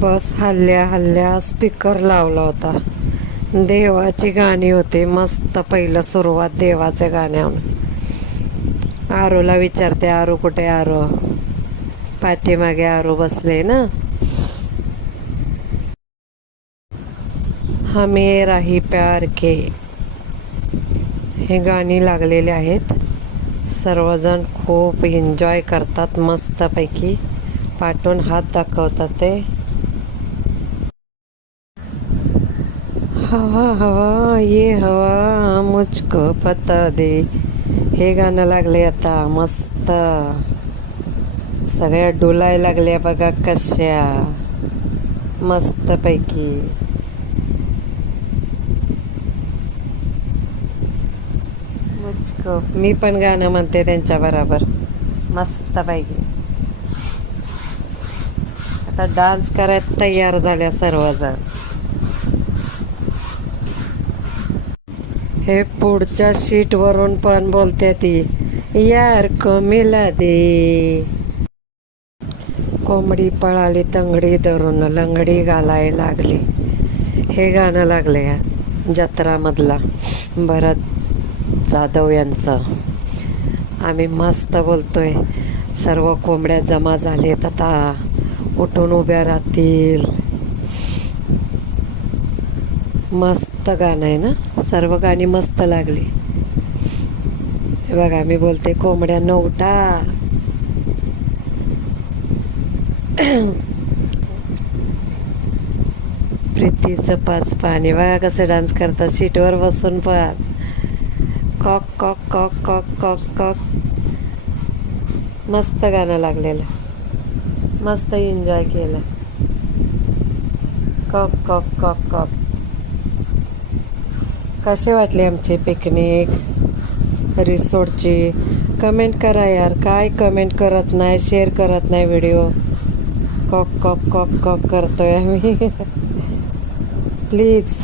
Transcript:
बस हल्ल्या हल्ल्या speaker लावला होता. देवाची गाणी होते मस्त. पहिलं सुरुवात देवाच्या गाण्यावर. आरूला विचारते, आरू कुठे? आरू पाठीमागे आरू बसले ना. हमें राही प्यार के हे गाणी लागलेले आहेत. सर्वजण खूप एन्जॉय करतात मस्तपैकी. पाठून हात दाखवतात ते. हवा हवा ये हवा मुझको पता दे हे गाणं लागले आता मस्त. सगळ्या डोलाय लागल्या बघा कशा मस्तपैकी. मुझको मी पण गाणं म्हणते त्यांच्या बरोबर मस्तपैकी. आता डान्स करायला तयार झाल्या सर्वजण. हे पुढच्या शीट वरून पण बोलते ती, यार को मिला दे. कोंबडी पळाली तंगडी धरून लंगडी घालाय लागली हे गाणं लागले जत्रामधला भरत जाधव यांचं. आम्ही मस्त बोलतोय. सर्व कोंबड्या जमा झालेत आता. उठून उभ्या राहतील. मस्त गाणं आहे ना. सर्व गाणी मस्त लागली. बघा मी बोलते, कोंबड्यांना उठा. प्रीतीचं पाच पाणी बघा कसं डान्स करतात सीटवर बसून पण. कॉक कॉक कॉक कॉक कॉक कॉक. मस्त गाणं लागलेलं. मस्त एन्जॉय केलं. कॉक कॉक कॉक कॉक. कसे वाटले आमची पिकनिक रिसोर्टची? कमेंट करा यार. काय कमेंट करत नाही, शेअर करत नाही व्हिडिओ. कॉक कॉक कॉक कॉक करतोय आम्ही. प्लीज